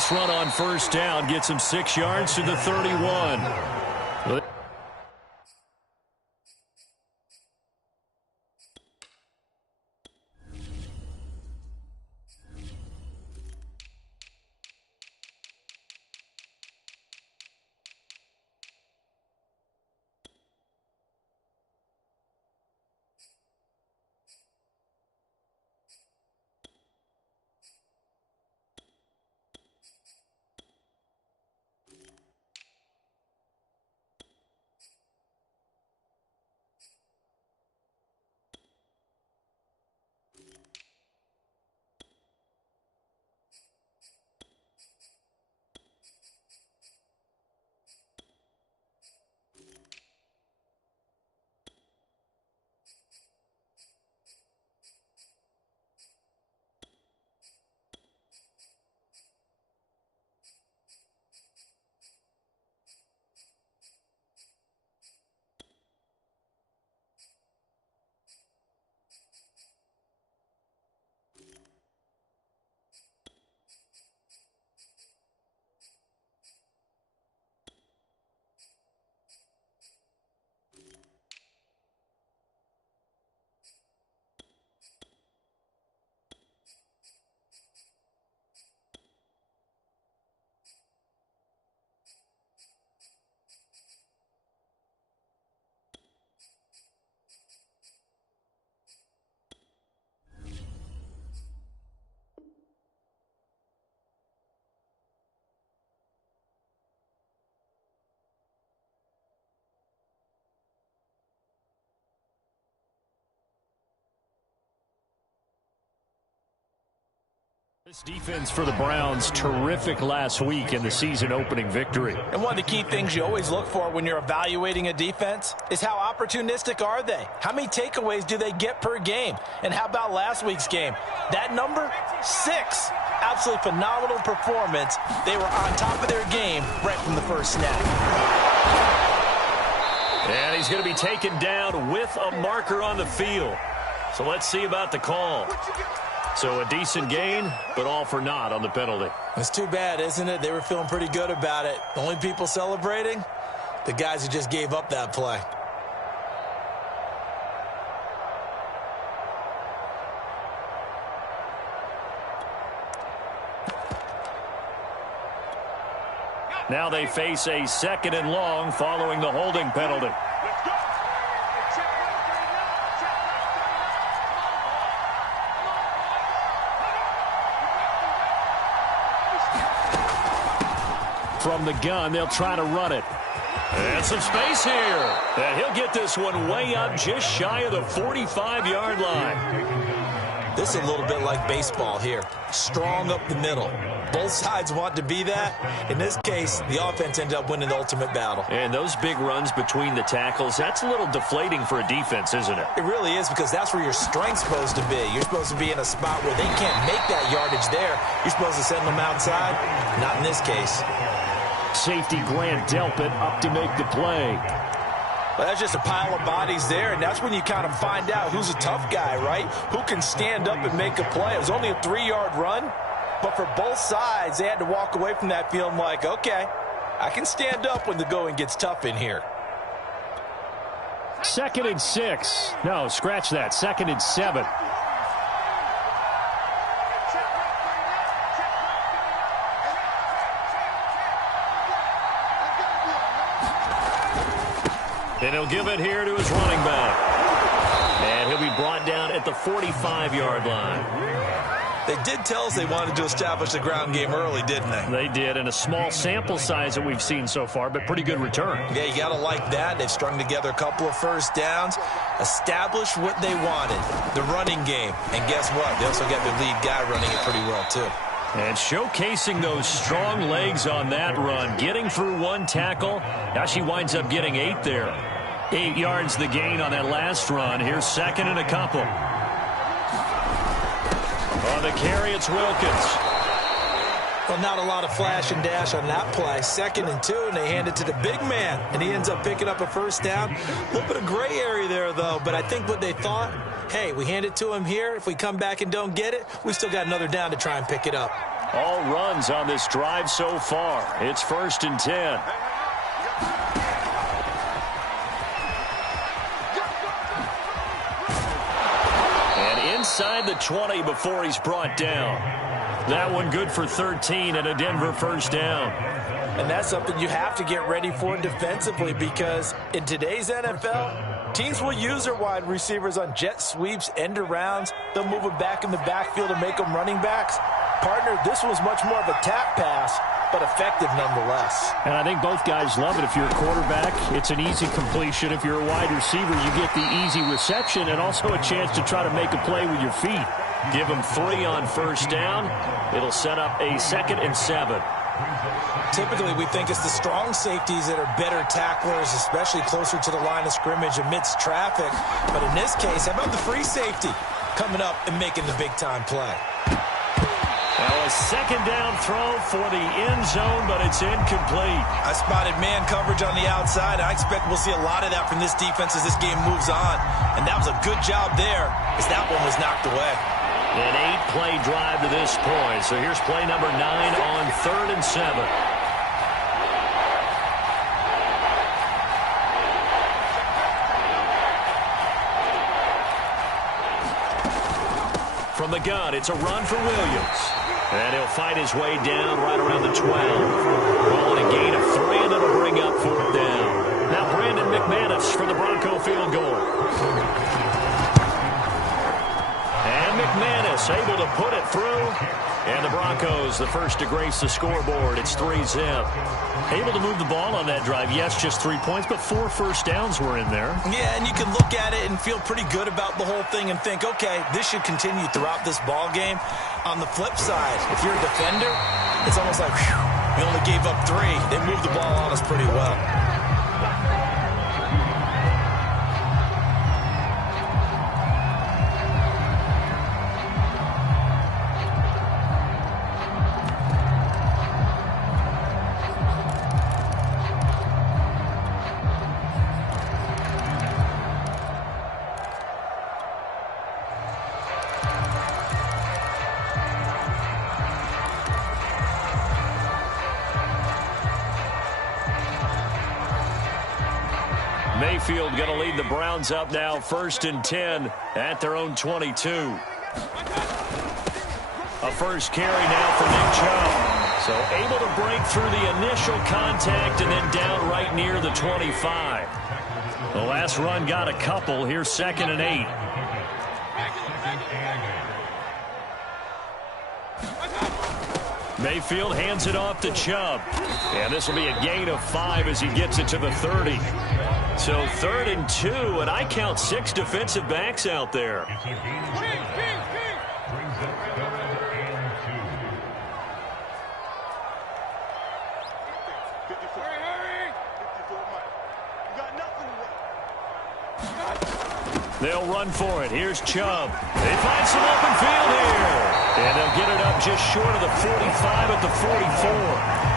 Nice run on first down. Gets him 6 yards to the 31. This defense for the Browns, terrific last week in the season-opening victory. And one of the key things you always look for when you're evaluating a defense is how opportunistic are they? How many takeaways do they get per game? And how about last week's game? That number, 6. Absolutely phenomenal performance. They were on top of their game right from the first snap. And he's going to be taken down with a marker on the field. So let's see about the call. So a decent gain, but all for naught on the penalty. It's too bad, isn't it? They were feeling pretty good about it. The only people celebrating, the guys who just gave up that play. Now they face a 2nd and long following the holding penalty. From the gun, they'll try to run it. And some space here. And he'll get this one way up just shy of the 45-yard line. This is a little bit like baseball here. Strong up the middle. Both sides want to be that. In this case, the offense ended up winning the ultimate battle. And those big runs between the tackles, that's a little deflating for a defense, isn't it? It really is, because that's where your strength's supposed to be. You're supposed to be in a spot where they can't make that yardage there. You're supposed to send them outside. Not in this case. Safety Grant Delpit up to make the play. Well, that's just a pile of bodies there, and that's when you kind of find out who's a tough guy, right? Who can stand up and make a play. It was only a 3-yard run, but for both sides, they had to walk away from that feeling like, okay, I can stand up when the going gets tough in here. 2nd and 6. No, scratch that. 2nd and 7. And he'll give it here to his running back. And he'll be brought down at the 45-yard line. They did tell us they wanted to establish the ground game early, didn't they? They did, and a small sample size that we've seen so far, but pretty good return. Yeah, you got to like that. They've strung together a couple of first downs, established what they wanted, the running game. And guess what? They also got the lead guy running it pretty well, too. And showcasing those strong legs on that run, getting through one tackle. Now she winds up getting 8 there. 8 yards the gain on that last run. Here's 2nd and a couple. On the carry, it's Wilkins. Well, not a lot of flash and dash on that play. 2nd and 2, and they hand it to the big man, and he ends up picking up a first down. A little bit of gray area there, though, but I think what they thought, hey, we hand it to him here. If we come back and don't get it, we still got another down to try and pick it up. All runs on this drive so far. It's 1st and 10. And inside the 20 before he's brought down. That one good for 13 and a Denver first down. And that's something you have to get ready for defensively, because in today's NFL, teams will use their wide receivers on jet sweeps, end arounds. They'll move them back in the backfield and make them running backs. Partner, this was much more of a tap pass, but effective nonetheless. And I think both guys love it. If you're a quarterback, it's an easy completion. If you're a wide receiver, you get the easy reception and also a chance to try to make a play with your feet. Give them 3 on first down. It'll set up a 2nd and 7. Typically, we think it's the strong safeties that are better tacklers, especially closer to the line of scrimmage amidst traffic. But in this case, how about the free safety coming up and making the big-time play? Now a 2nd down throw for the end zone, but it's incomplete. I spotted man coverage on the outside. I expect we'll see a lot of that from this defense as this game moves on. And that was a good job there as that one was knocked away. An 8-play drive to this point. So here's play number 9 on 3rd and 7. From the gun, it's a run for Williams. And he'll fight his way down right around the 12. Rolling a gain of 3, and it'll bring up 4th down. Now Brandon McManus for the Bronco field goal. And McManus able to put it through. And the Broncos, the first to grace the scoreboard. It's 3-zip. Able to move the ball on that drive. Yes, just 3 points, but 4 first downs were in there. Yeah, and you can look at it and feel pretty good about the whole thing and think, okay, this should continue throughout this ball game. On the flip side, if you're a defender, it's almost like, whew, we only gave up 3. They moved the ball on us pretty well. Mayfield going to lead the Browns up now, 1st and 10 at their own 22. A first carry now for Nick Chubb. So able to break through the initial contact and then down right near the 25. The last run got a couple. Here's 2nd and 8. Mayfield hands it off to Chubb. And this will be a gain of 5 as he gets it to the 30. So 3rd and 2, and I count 6 defensive backs out there. They'll run for it. Here's Chubb. They find some open field here. And they'll get it up just short of the 45 at the 44.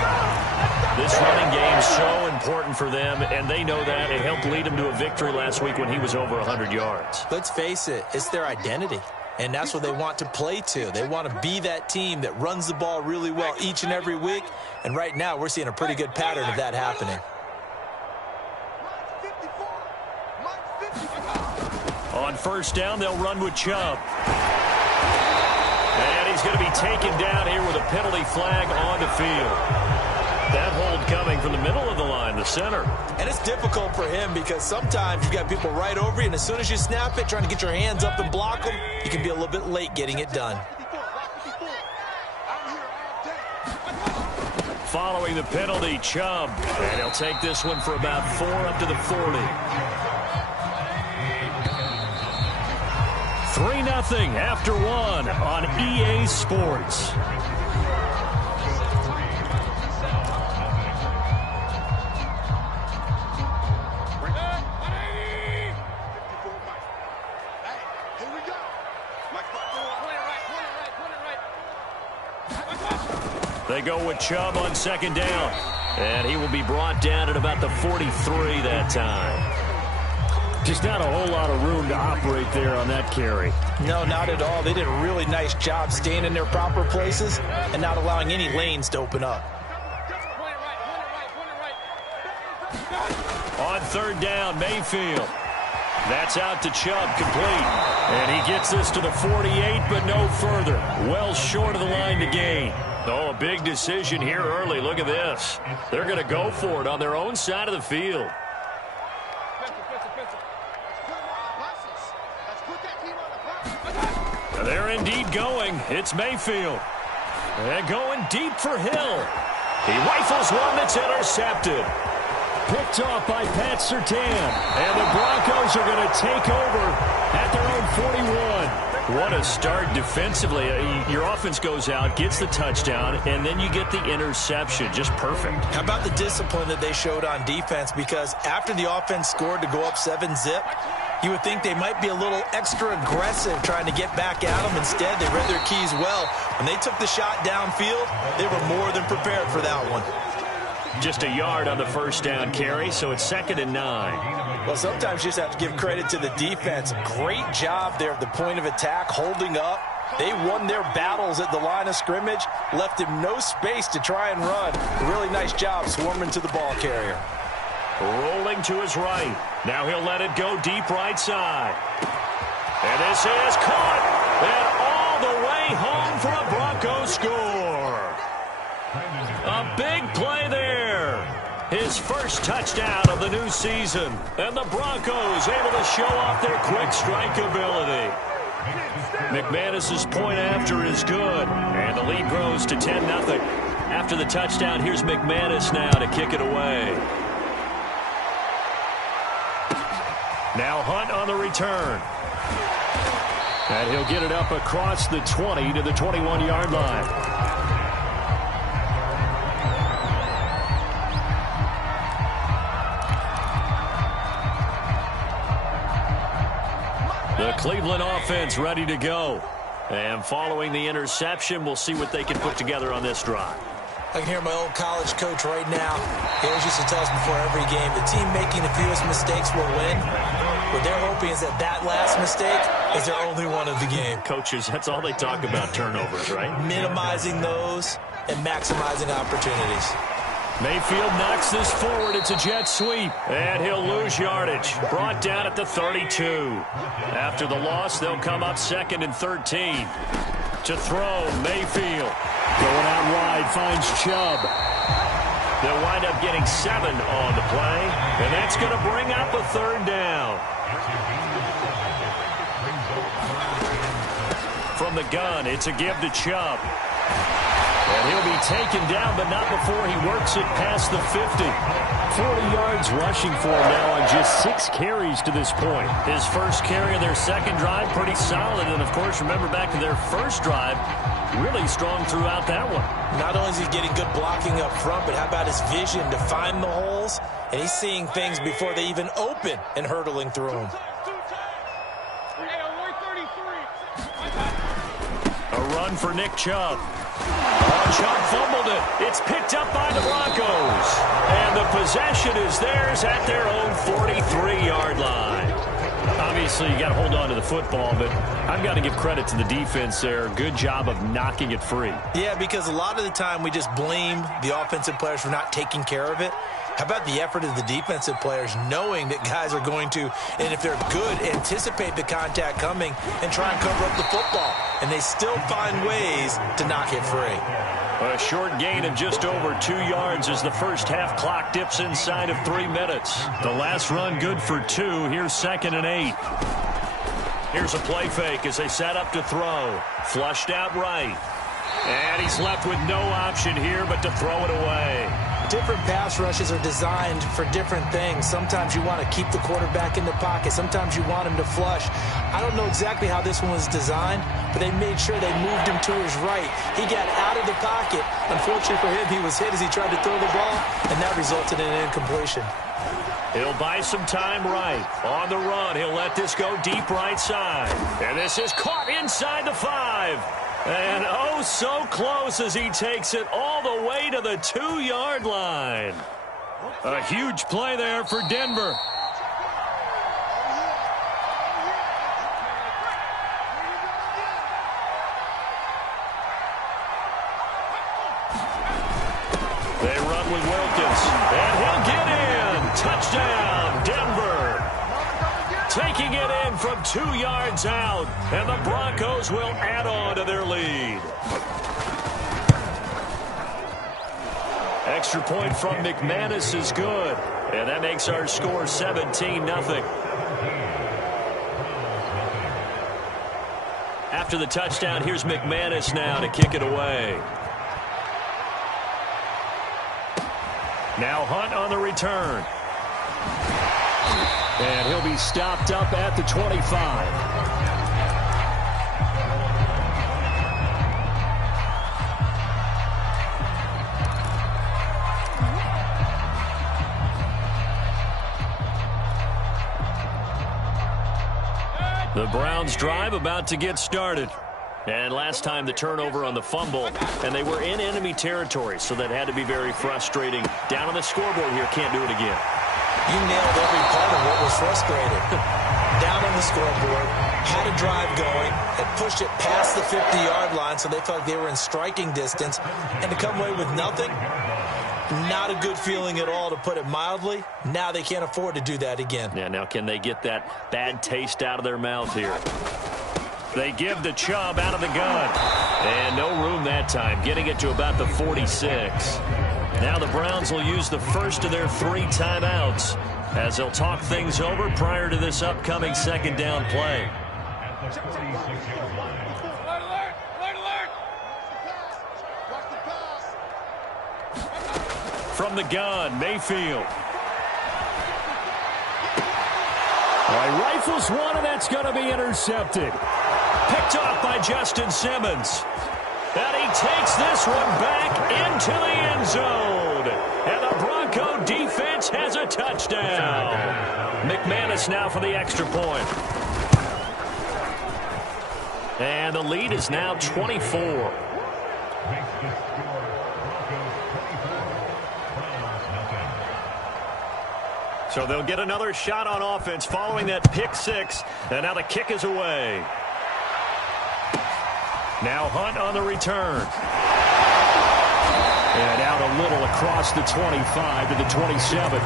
This running game is so important for them, and they know that. It helped lead them to a victory last week when he was over 100 yards. Let's face it, it's their identity, and that's what they want to play to. They want to be that team that runs the ball really well each and every week, and right now we're seeing a pretty good pattern of that happening. On first down, they'll run with Chubb. And he's going to be taken down here with a penalty flag on the field. That hold coming from the middle of the line, the center. And it's difficult for him because sometimes you've got people right over you, and as soon as you snap it, trying to get your hands up and block them, you can be a little bit late getting it done. Following the penalty, Chubb. And he'll take this one for about 4 up to the 40. 3-0 after 1 on EA Sports. They go with Chubb on 2nd down. And he will be brought down at about the 43 that time. Just not a whole lot of room to operate there on that carry. No, not at all. They did a really nice job staying in their proper places and not allowing any lanes to open up. On third down, Mayfield. That's out to Chubb, complete. And he gets this to the 48, but no further. Well short of the line to gain. Oh, a big decision here early. Look at this. They're going to go for it on their own side of the field. They're indeed going. It's Mayfield. And going deep for Hill. He rifles one that's intercepted. Picked off by Pat Surtain. And the Broncos are going to take over at their own 41. What a start defensively. Your offense goes out, gets the touchdown, and then you get the interception. Just perfect. How about the discipline that they showed on defense? Because after the offense scored to go up 7-zip, you would think they might be a little extra aggressive trying to get back at them. Instead, they read their keys well. When they took the shot downfield, they were more than prepared for that one. Just a yard on the first down carry, so it's 2nd and 9. Well, sometimes you just have to give credit to the defense. Great job there at the point of attack, holding up. They won their battles at the line of scrimmage, left him no space to try and run. A really nice job swarming to the ball carrier. Rolling to his right. Now he'll let it go deep right side. And this is caught. And all the way home for a Broncos score. A big play there. His first touchdown of the new season. And the Broncos able to show off their quick strike ability. McManus's point after is good. And the lead grows to 10-0. After the touchdown, here's McManus now to kick it away. Now Hunt on the return. And he'll get it up across the 20 to the 21-yard line. The Cleveland offense ready to go. And following the interception, we'll see what they can put together on this drive. I can hear my old college coach right now. He always used to tell us before every game, the team making the fewest mistakes will win. What they're hoping is that that last mistake is their only one of the game. Coaches, that's all they talk about, turnovers, right? Minimizing those and maximizing opportunities. Mayfield knocks this forward. It's a jet sweep. And he'll lose yardage. Brought down at the 32. After the loss, they'll come up 2nd and 13. To throw, Mayfield. Going out wide, finds Chubb. They'll wind up getting 7 on the play. And that's going to bring up a 3rd down. From the gun, it's a give to Chubb. And he'll be taken down, but not before he works it past the 50. 40 yards rushing for him now on just 6 carries to this point. His first carry of their second drive, pretty solid. And, of course, remember back to their first drive, really strong throughout that one. Not only is he getting good blocking up front, but how about his vision to find the holes? And he's seeing things before they even open and hurtling through them. A run for Nick Chubb. Oh, Chubb fumbled it. It's picked up by the Broncos. And the possession is theirs at their own 43-yard line. Obviously, you got to hold on to the football, but I've got to give credit to the defense there. Good job of knocking it free. Yeah, because a lot of the time we just blame the offensive players for not taking care of it. How about the effort of the defensive players knowing that guys are going to, and if they're good, anticipate the contact coming and try and cover up the football. And they still find ways to knock it free. A short gain of just over 2 yards as the first half clock dips inside of 3 minutes. The last run good for 2. Here's 2nd and 8. Here's a play fake as they set up to throw. Flushed out right. And he's left with no option here but to throw it away. Different pass rushes are designed for different things. Sometimes you want to keep the quarterback in the pocket. Sometimes you want him to flush. I don't know exactly how this one was designed, but they made sure they moved him to his right. He got out of the pocket. Unfortunately for him, he was hit as he tried to throw the ball, and that resulted in an incompletion. He'll buy some time right. On the run, he'll let this go deep right side. And this is caught inside the 5. And oh, so close as he takes it all the way to the 2-yard line. A huge play there for Denver. with Wilkins. And he'll get in. Touchdown, Denver. Taking it in from 2 yards out. And the Broncos will add on to their lead. Extra point from McManus is good. And that makes our score 17-0. After the touchdown, here's McManus now to kick it away. Now Hunt on the return. And he'll be stopped up at the 25. The Browns drive about to get started. And last time the turnover on the fumble, and they were in enemy territory, so that had to be very frustrating. Down on the scoreboard here, can't do it again. You nailed every part of what was frustrating. Down on the scoreboard, had a drive going, had pushed it past the 50-yard line, so they felt like they were in striking distance, and to come away with nothing, not a good feeling at all, to put it mildly. Now they can't afford to do that again. Yeah, now can they get that bad taste out of their mouth here? They give the Chubb out of the gun. And no room that time, getting it to about the 46. Now the Browns will use the first of their 3 timeouts as they'll talk things over prior to this upcoming second down play. From the gun, Mayfield. Rifles one, and that's going to be intercepted. Picked off by Justin Simmons. And he takes this one back into the end zone. And the Bronco defense has a touchdown. McManus now for the extra point. And the lead is now 24. So they'll get another shot on offense following that pick 6. And now the kick is away. Now Hunt on the return. And out a little across the 25 to the 27.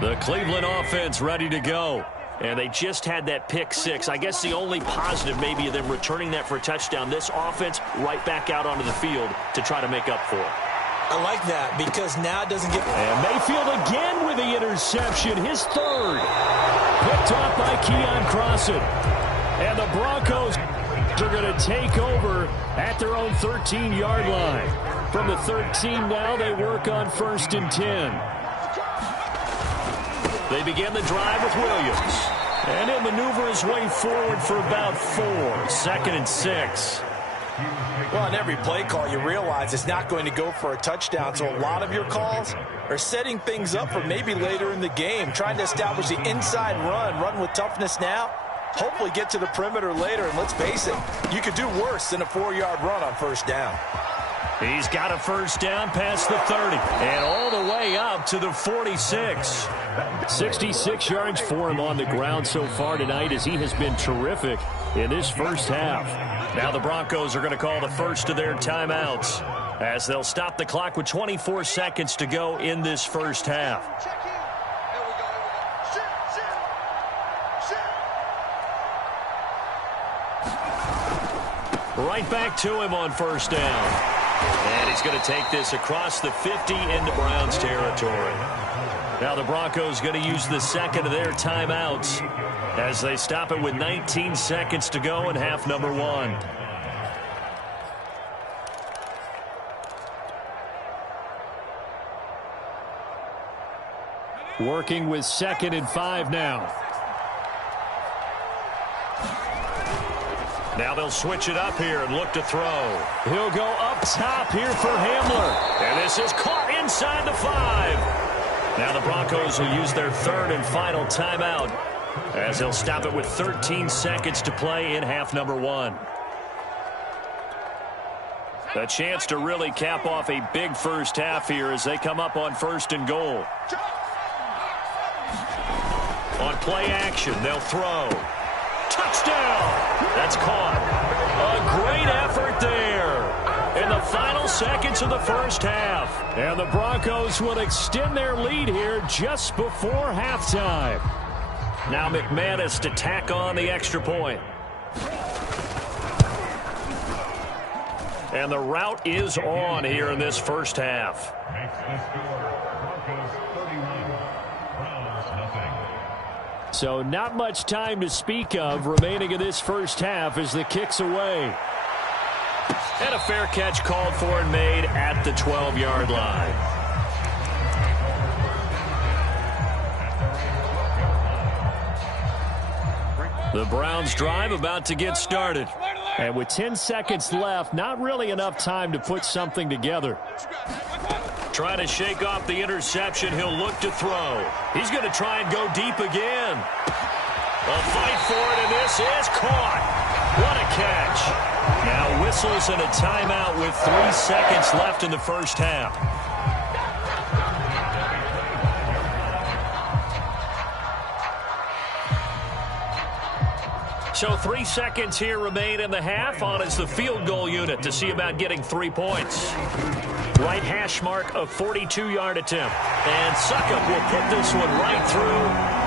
The Cleveland offense ready to go. And they just had that pick 6. I guess the only positive maybe of them returning that for a touchdown. This offense right back out onto the field to try to make up for it. I like that because now it doesn't get... And Mayfield again with the interception. His 3rd. Picked off by Keon Crossan. And the Broncos are going to take over at their own 13-yard line. From the 13 now, they work on 1st and 10. They begin the drive with Williams. And he'll maneuver his way forward for about 4. 2nd and 6. Well, on every play call, you realize it's not going to go for a touchdown. So a lot of your calls are setting things up for maybe later in the game, trying to establish the inside run with toughness now. Hopefully get to the perimeter later. And let's face it, you could do worse than a 4-yard run on 1st down. He's got a 1st down past the 30 and all the way up to the 46. 66 yards for him on the ground so far tonight as he has been terrific in this first half. Now the Broncos are going to call the first of their timeouts as they'll stop the clock with 24 seconds to go in this first half. Right back to him on 1st down. And he's going to take this across the 50 into Browns territory. Now the Broncos going to use the 2nd of their timeouts as they stop it with 19 seconds to go in half number 1. Working with 2nd and 5 now. Now they'll switch it up here and look to throw. He'll go up top here for Hamler. And this is caught inside the 5. Now the Broncos will use their 3rd and final timeout as they'll stop it with 13 seconds to play in half number 1. A chance to really cap off a big first half here as they come up on 1st and goal. On play action, they'll throw. Touchdown! That's caught. A great effort there in the final seconds of the first half. And the Broncos will extend their lead here just before halftime. Now McManus to tack on the extra point. And the route is on here in this first half. So not much time to speak of remaining in this first half as the kick's away. And a fair catch called for and made at the 12-yard line. The Browns drive about to get started. And with 10 seconds left, not really enough time to put something together. Trying to shake off the interception, he'll look to throw. He's going to try and go deep again. A fight for it, and this is caught. What a catch. Now whistles and a timeout with 3 seconds left in the first half. So 3 seconds here remain in the half. On is the field goal unit to see about getting 3 points. Right hash mark of 42-yard attempt. And Suckup will put this one right through.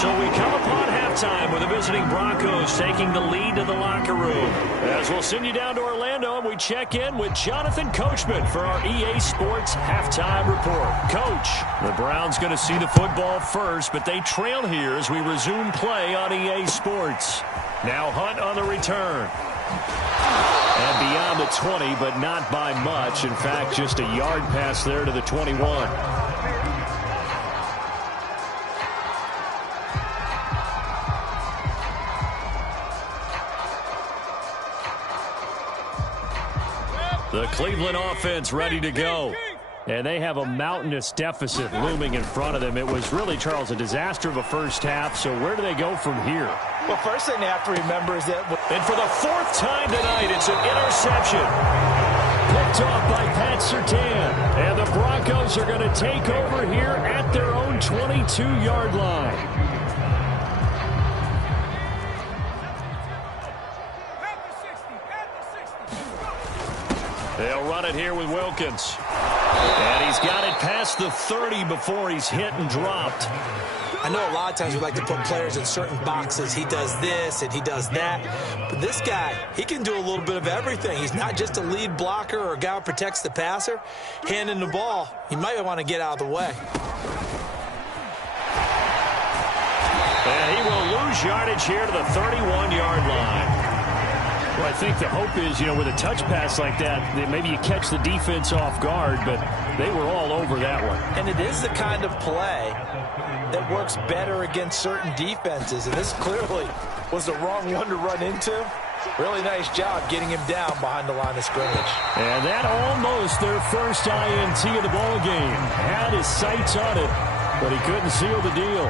So we come upon halftime with the visiting Broncos taking the lead to the locker room. As we'll send you down to Orlando, and we check in with Jonathan Coachman for our EA Sports Halftime Report. Coach, the Browns going to see the football first, but they trail here as we resume play on EA Sports. Now Hunt on the return. And beyond the 20, but not by much. In fact, just a yard pass there to the 21. The Cleveland offense ready to go. And they have a mountainous deficit looming in front of them. It was really, Charles, a disaster of a first half. So where do they go from here? Well, first thing they have to remember is that... And for the 4th time tonight, it's an interception. Picked off by Pat Surtain. And the Broncos are going to take over here at their own 22-yard line. They'll run it here with Wilkins. And he's got it past the 30 before he's hit and dropped. I know a lot of times we like to put players in certain boxes. He does this and he does that. But this guy, he can do a little bit of everything. He's not just a lead blocker or a guy who protects the passer. Handing the ball, he might want to get out of the way. And he will lose yardage here to the 31-yard line. Well, I think the hope is, with a touch pass like that maybe you catch the defense off guard, but they were all over that one. And it is the kind of play that works better against certain defenses, and this clearly was the wrong one to run into. Really nice job getting him down behind the line of scrimmage. And that almost their first INT of the ball game. Had his sights on it, but he couldn't seal the deal.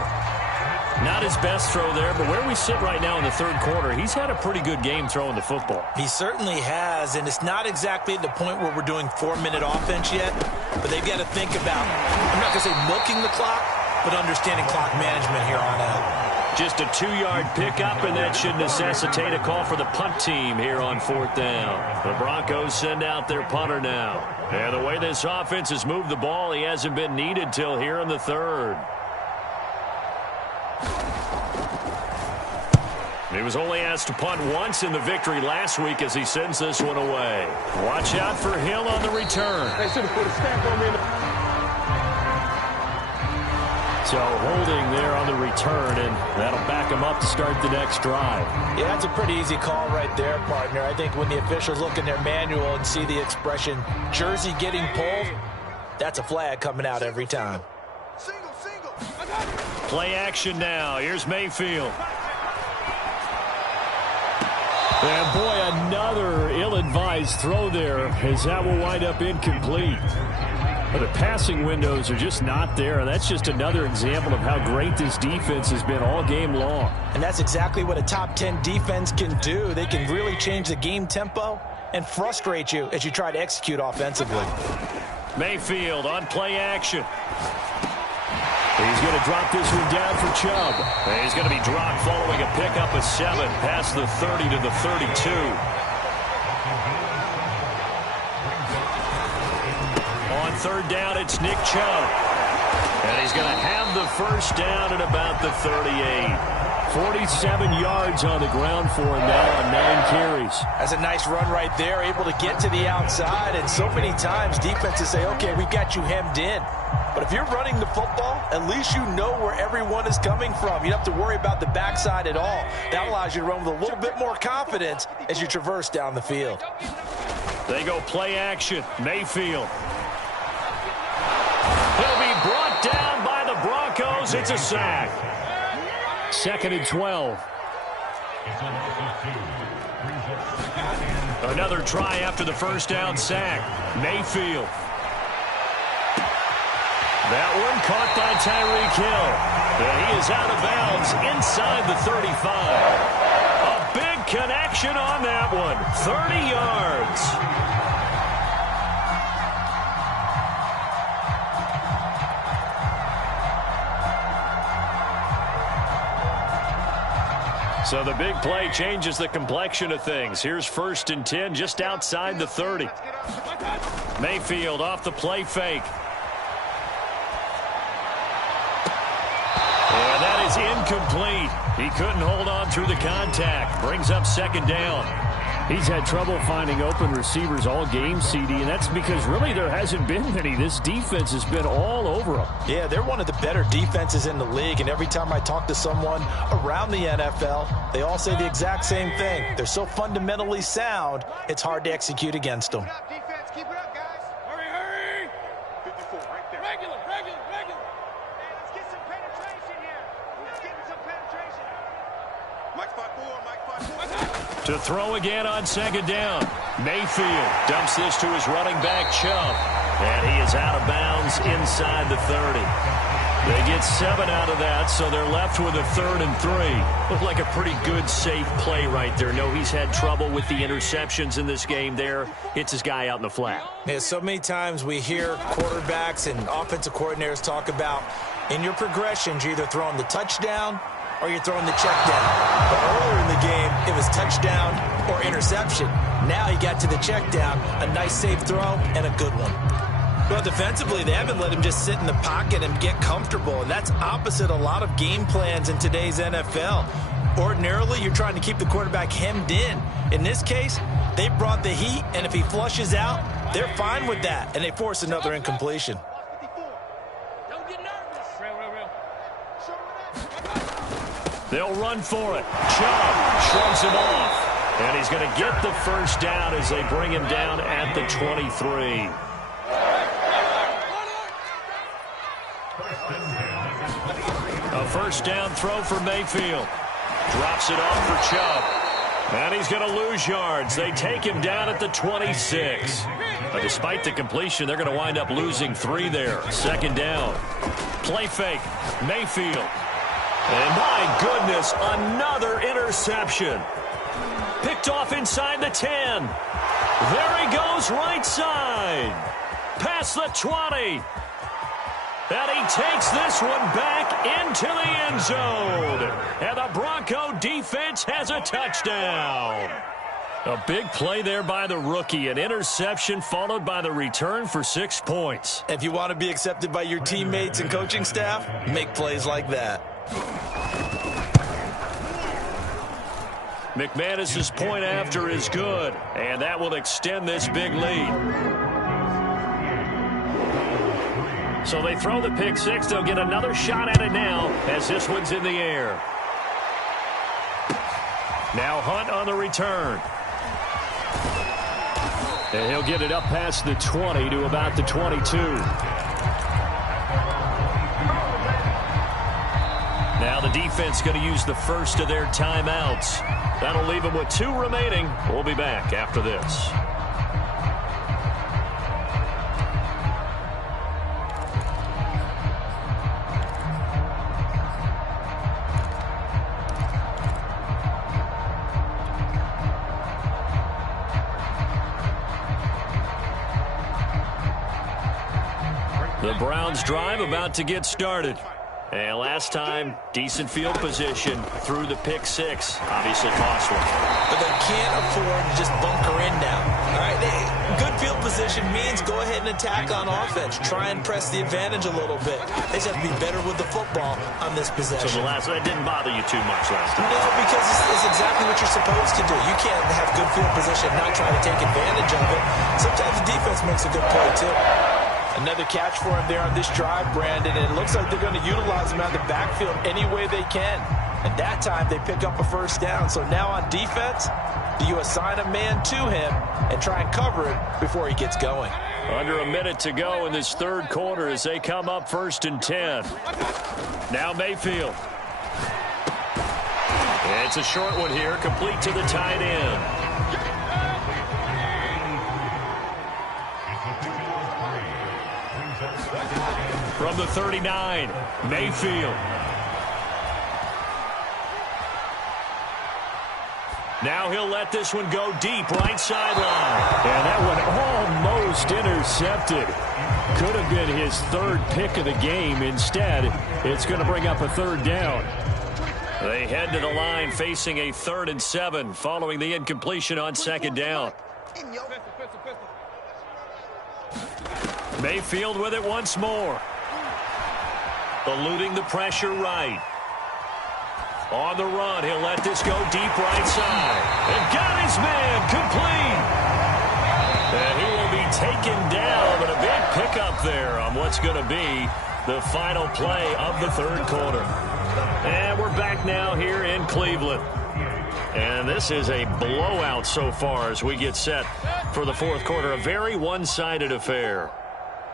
Not his best throw there, but where we sit right now in the third quarter, he's had a pretty good game throwing the football. He certainly has, and it's not exactly at the point where we're doing 4-minute offense yet, but they've got to think about, I'm not going to say milking the clock, but understanding clock management here on out. Just a 2-yard pickup, and that should necessitate a call for the punt team here on 4th down. The Broncos send out their punter now. And the way this offense has moved the ball, he hasn't been needed till here in the third. He was only asked to punt once in the victory last week as he sends this one away. Watch out for Hill on the return. They should have put a stamp on me. So holding there on the return, and that'll back him up to start the next drive. Yeah, that's a pretty easy call right there, partner. I think when the officials look in their manual and see the expression jersey getting pulled, that's a flag coming out every time. Play action now. Here's Mayfield. And boy, another ill-advised throw there as that will wind up incomplete. But the passing windows are just not there, and that's just another example of how great this defense has been all game long. And that's exactly what a top 10 defense can do. They can really change the game tempo and frustrate you as you try to execute offensively. Mayfield on play action. He's going to drop this one down for Chubb. And he's going to be dropped following a pickup of 7 past the 30 to the 32. On third down, it's Nick Chubb. And he's going to have the first down at about the 38. 47 yards on the ground for him now on 9 carries. That's a nice run right there, able to get to the outside. And so many times defenses say, okay, we've got you hemmed in. But if you're running the football, at least you know where everyone is coming from. You don't have to worry about the backside at all. That allows you to run with a little bit more confidence as you traverse down the field. They go play action. Mayfield. He'll be brought down by the Broncos. It's a sack. 2nd and 12. Another try after the first down sack. Mayfield. That one caught by Tyreek Hill. And he is out of bounds inside the 35. A big connection on that one. 30 yards. So the big play changes the complexion of things. Here's 1st and 10 just outside the 30. Mayfield off the play fake. And that is incomplete. He couldn't hold on through the contact. Brings up 2nd down. He's had trouble finding open receivers all game, CD, and that's because really there hasn't been many. This defense has been all over them. Yeah, they're one of the better defenses in the league, and every time I talk to someone around the NFL, they all say the exact same thing. They're so fundamentally sound, it's hard to execute against them. Defense, keep it up, guys. Hurry. 54, right there. Regular. Hey, let's get some penetration here. Let's get some penetration. Mike 5-4, Mike 5-4. To throw again on 2nd down. Mayfield dumps this to his running back, Chubb. And he is out of bounds inside the 30. They get 7 out of that, so they're left with a 3rd and 3. Looked like a pretty good, safe play right there. No, he's had trouble with the interceptions in this game there. Hits his guy out in the flat. Yeah, so many times we hear quarterbacks and offensive coordinators talk about in your progressions, you're either throwing the touchdown or you're throwing the check down. But earlier in the game, it was touchdown or interception. Now he got to the check down, a nice safe throw, and a good one. Well, defensively, they haven't let him just sit in the pocket and get comfortable, and that's opposite a lot of game plans in today's NFL. Ordinarily, you're trying to keep the quarterback hemmed in. In this case, they brought the heat, and if he flushes out, they're fine with that, and they force another incompletion. They'll run for it. Chubb shrugs him off. And he's going to get the first down as they bring him down at the 23. A first down throw for Mayfield. Drops it off for Chubb. And he's going to lose yards. They take him down at the 26. But despite the completion, they're going to wind up losing 3 there. 2nd down. Play fake. Mayfield. And my goodness, another interception. Picked off inside the 10. There he goes right side. Past the 20. And he takes this one back into the end zone. And the Bronco defense has a touchdown. A big play there by the rookie. An interception followed by the return for 6 points. If you want to be accepted by your teammates and coaching staff, make plays like that. McManus's point after is good, and that will extend this big lead. So they throw the pick 6. They'll get another shot at it now as this one's in the air. Now Hunt on the return. And he'll get it up past the 20 to about the 22. Now the defense going to use the first of their timeouts. That'll leave them with 2 remaining. We'll be back after this. The Browns drive about to get started. And last time, decent field position through the pick six. Obviously costly. But they can't afford to just bunker in now. All right, good field position means go ahead and attack on offense. Try and press the advantage a little bit. They just have to be better with the football on this possession. So that didn't bother you too much last time? No, because it's exactly what you're supposed to do. You can't have good field position and not try to take advantage of it. Sometimes the defense makes a good play, too. Another catch for him there on this drive, Brandon, and it looks like they're going to utilize him out of the backfield any way they can. And that time, they pick up a first down. So now on defense, do you assign a man to him and try and cover it before he gets going? Under a minute to go in this third quarter as they come up 1st and 10. Now Mayfield. It's a short one here, complete to the tight end. From the 39, Mayfield. Now he'll let this one go deep, right sideline. And that one almost intercepted. Could have been his third pick of the game. Instead, it's going to bring up a third down. They head to the line facing a 3rd and 7 following the incompletion on 2nd down. Mayfield with it once more. Eluding the pressure right. On the run, he'll let this go deep right side. And got his man complete. And he will be taken down, but a big pickup there on what's going to be the final play of the third quarter. And we're back now here in Cleveland. And this is a blowout so far as we get set for the fourth quarter. A very one-sided affair.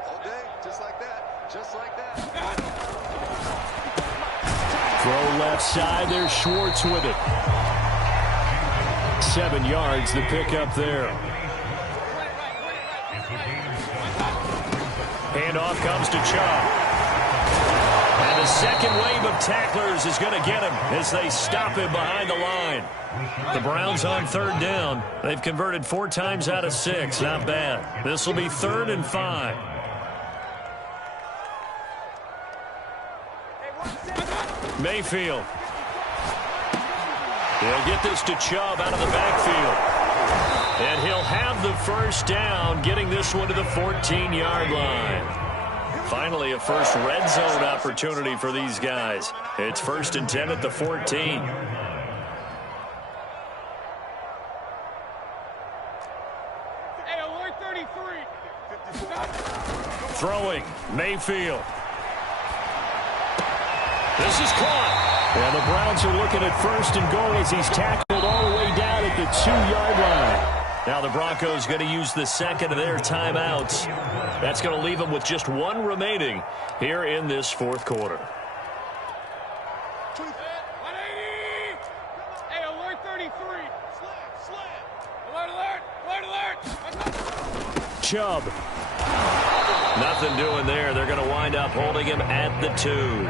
All day, just like that. Just like that. Throw left side. There's Schwartz with it. 7 yards, the pickup there. Handoff comes to Chubb. And the second wave of tacklers is going to get him as they stop him behind the line. The Browns on 3rd down. They've converted 4 times out of 6. Not bad. This will be 3rd and 5. Mayfield. He'll get this to Chubb out of the backfield. And he'll have the first down, getting this one to the 14-yard line. Finally, a first red zone opportunity for these guys. It's 1st and 10 at the 14. Hey, alert 33. Throwing, Mayfield. This is caught. And the Browns are looking at 1st and goal as he's tackled all the way down at the 2-yard line. Now the Broncos going to use the second of their timeouts. That's going to leave them with just 1 remaining here in this fourth quarter. 180. Hey, alert 33. Alert. Chubb. Nothing doing there. They're going to wind up holding him at the 2.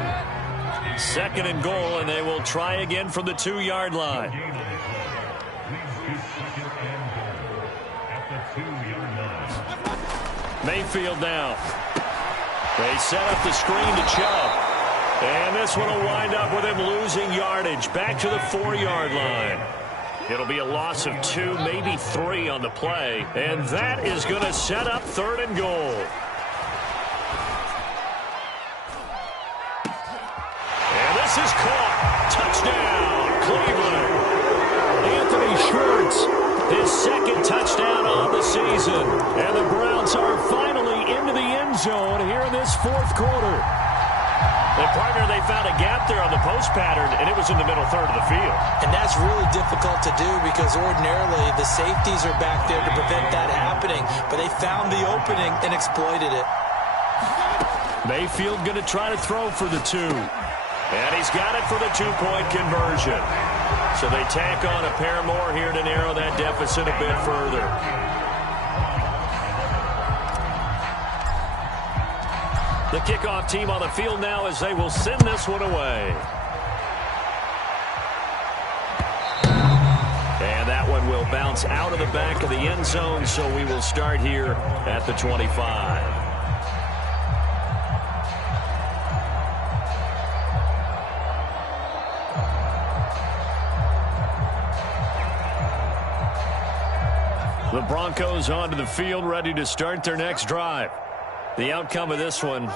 2nd and goal, and they will try again from the 2-yard line. Mayfield now. They set up the screen to Chubb. And this one will wind up with him losing yardage. Back to the 4-yard line. It'll be a loss of 2, maybe 3 on the play. And that is going to set up 3rd and goal. And this is caught. Touchdown, Cleveland. Anthony Schwartz, his 2nd touchdown on the season. And the Browns are finally into the end zone here in this fourth quarter. And, partner, they found a gap there on the post pattern, and it was in the middle third of the field. And that's really difficult to do because ordinarily the safeties are back there to prevent that happening. But they found the opening and exploited it. Mayfield going to try to throw for the 2. And he's got it for the 2-point conversion. So they tack on a pair more here to narrow that deficit a bit further. The kickoff team on the field now as they will send this one away. And that one will bounce out of the back of the end zone, so we will start here at the 25. The Broncos onto the field, ready to start their next drive. The outcome of this one,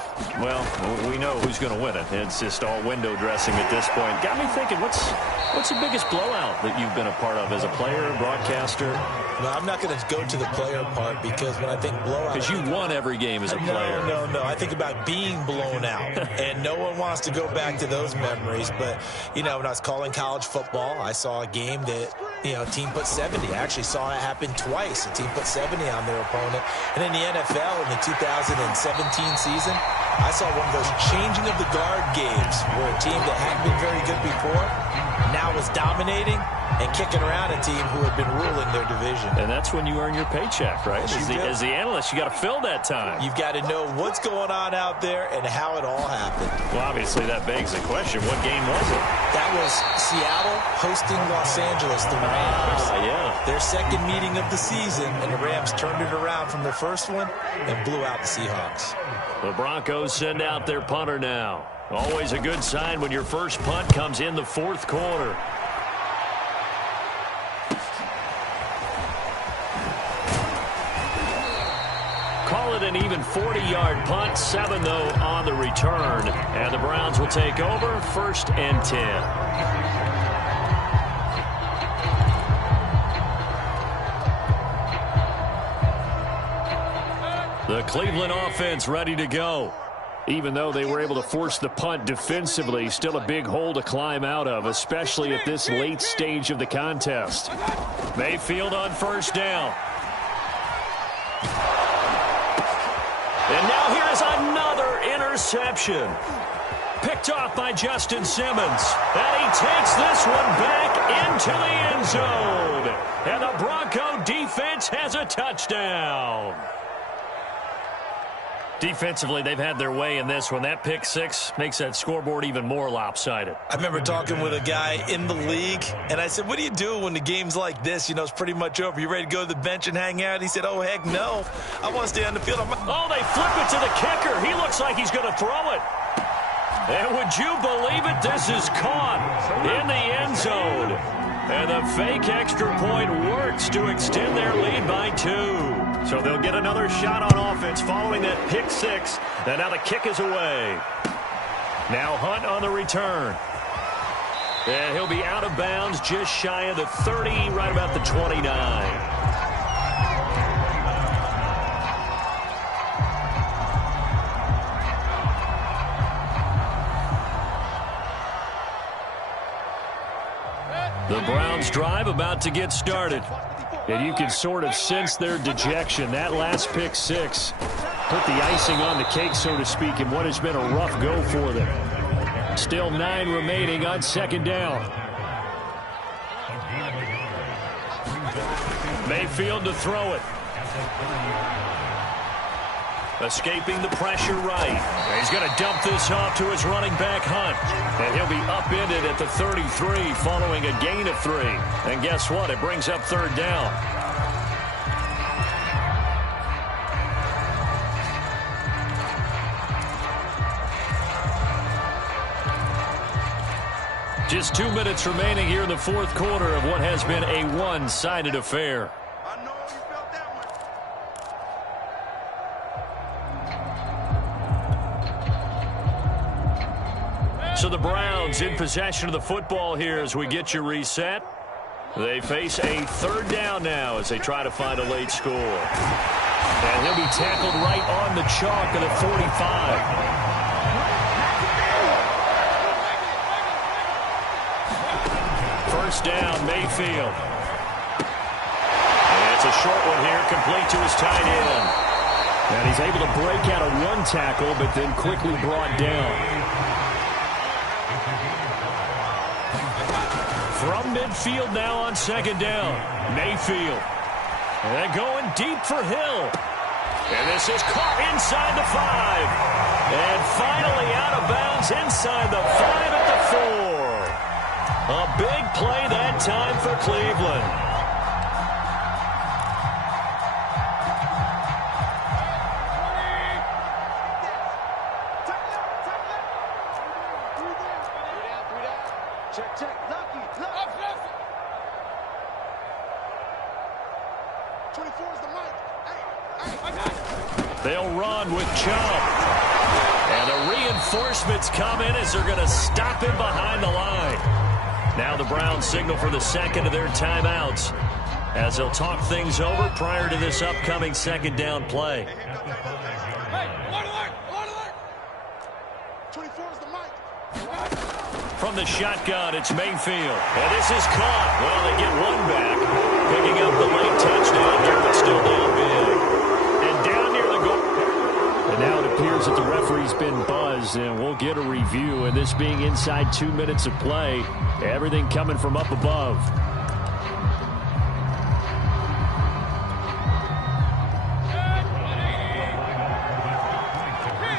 well, we know who's going to win it. It's just all window dressing at this point. Got me thinking, what's the biggest blowout that you've been a part of as a player, broadcaster? No, I'm not going to go to the player part because when I think blowout... Because you won every game as a player. No. I think about being blown out, and no one wants to go back to those memories. But, when I was calling college football, I saw a game that, a team put 70. I actually saw it happen twice. A team put 70 on their opponent. And in the NFL, in the 2017 season, I saw one of those changing of the guard games where a team that hadn't been very good before now was dominating and kicking around a team who had been ruling their division. And that's when you earn your paycheck, right? As the analyst, you got to fill that time. You've got to know what's going on out there and how it all happened. Well, obviously, that begs the question, what game was it? That was Seattle hosting Los Angeles, the Rams. Yeah. Their second meeting of the season, and the Rams turned it around from their first one and blew out the Seahawks. The Broncos send out their punter now. Always a good sign when your first punt comes in the fourth quarter. Call it an even 40-yard punt, 7 though on the return. And the Browns will take over, 1st and 10. The Cleveland offense ready to go. Even though they were able to force the punt defensively, still a big hole to climb out of, especially at this late stage of the contest. Mayfield on 1st down. And now here is another interception. Picked off by Justin Simmons. And he takes this one back into the end zone. And the Bronco defense has a touchdown. Defensively, they've had their way in this one. That pick six makes that scoreboard even more lopsided. I remember talking with a guy in the league, and I said, what do you do when the game's like this? It's pretty much over. You ready to go to the bench and hang out? He said, oh, heck no. I want to stay on the field. Oh, they flip it to the kicker. He looks like he's going to throw it. And would you believe it? This is caught in the end zone. And the fake extra point works to extend their lead by 2. So they'll get another shot on offense following that pick six. And now the kick is away. Now Hunt on the return. And he'll be out of bounds just shy of the 30, right about the 29. The Browns drive about to get started. And you can sort of sense their dejection. That last pick six put the icing on the cake, so to speak, in what has been a rough go for them. Still 9 remaining on 2nd down. Mayfield to throw it. Escaping the pressure right. And he's going to dump this off to his running back, Hunt. And he'll be upended at the 33 following a gain of 3. And guess what? It brings up 3rd down. Just 2 minutes remaining here in the 4th quarter of what has been a one-sided affair. So the Browns in possession of the football here as we get you reset. They face a 3rd down now as they try to find a late score. And he'll be tackled right on the chalk at the 45. First down, Mayfield. And it's a short one here, complete to his tight end. And he's able to break out of 1 tackle, but then quickly brought down. From midfield now on 2nd down. Mayfield. And going deep for Hill. And this is caught inside the 5. And finally out of bounds inside the 5 at the 4. A big play that time for Cleveland. They'll run with Chubb. And the reinforcements come in as they're going to stop him behind the line. Now the Browns signal for the second of their timeouts as they'll talk things over prior to this upcoming second down play. From the shotgun, it's Mayfield. And this is caught. Well, they get one back. Picking up the late touchdown here, but still down big. And down near the goal. And now it appears that the referee's been buzzed, and we'll get a review. And this being inside 2 minutes of play, everything coming from up above.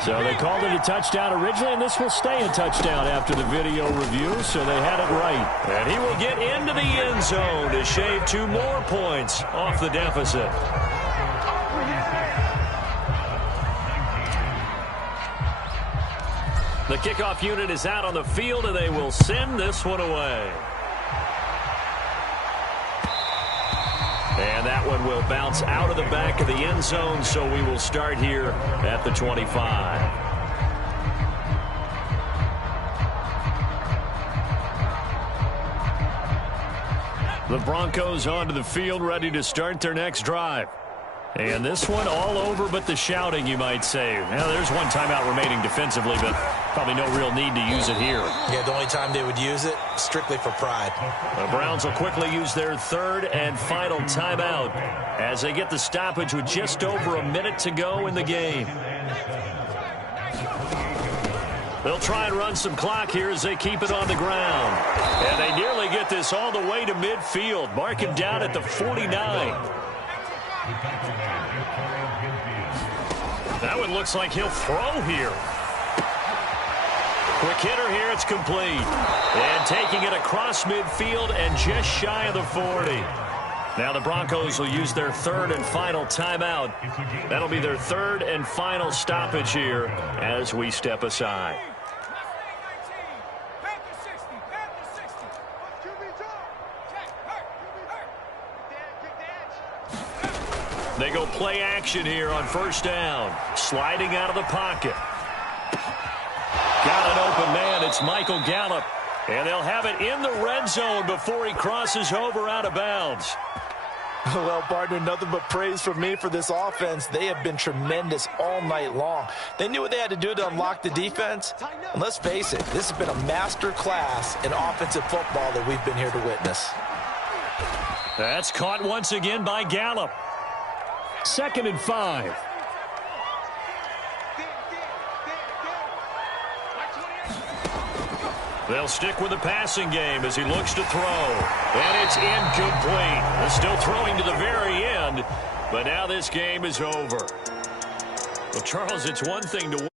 So they called it a touchdown originally, and this will stay a touchdown after the video review, so they had it right. And he will get into the end zone to shave 2 more points off the deficit. The kickoff unit is out on the field, and they will send this one away. And that one will bounce out of the back of the end zone, so we will start here at the 25. The Broncos onto the field, ready to start their next drive. And this one all over but the shouting, you might say. Now, there's one timeout remaining defensively, but probably no real need to use it here. Yeah, the only time they would use it, strictly for pride. The Browns will quickly use their third and final timeout as they get the stoppage with just over a minute to go in the game. They'll try and run some clock here as they keep it on the ground. And they nearly get this all the way to midfield. Mark him down at the 49. That one looks like he'll throw here. Quick hitter here, it's complete. And taking it across midfield and just shy of the 40. Now the Broncos will use their third and final timeout. That'll be their third and final stoppage here as we step aside. They go play action here on first down. Sliding out of the pocket. Got an open man. It's Michael Gallup. And they'll have it in the red zone before he crosses over out of bounds. Well, partner, nothing but praise from me for this offense. They have been tremendous all night long. They knew what they had to do to unlock the defense. And let's face it, this has been a master class in offensive football that we've been here to witness. That's caught once again by Gallup. 2nd and 5. They'll stick with the passing game as he looks to throw. And it's incomplete. They're still throwing to the very end, but now this game is over. Well, Charles, it's one thing to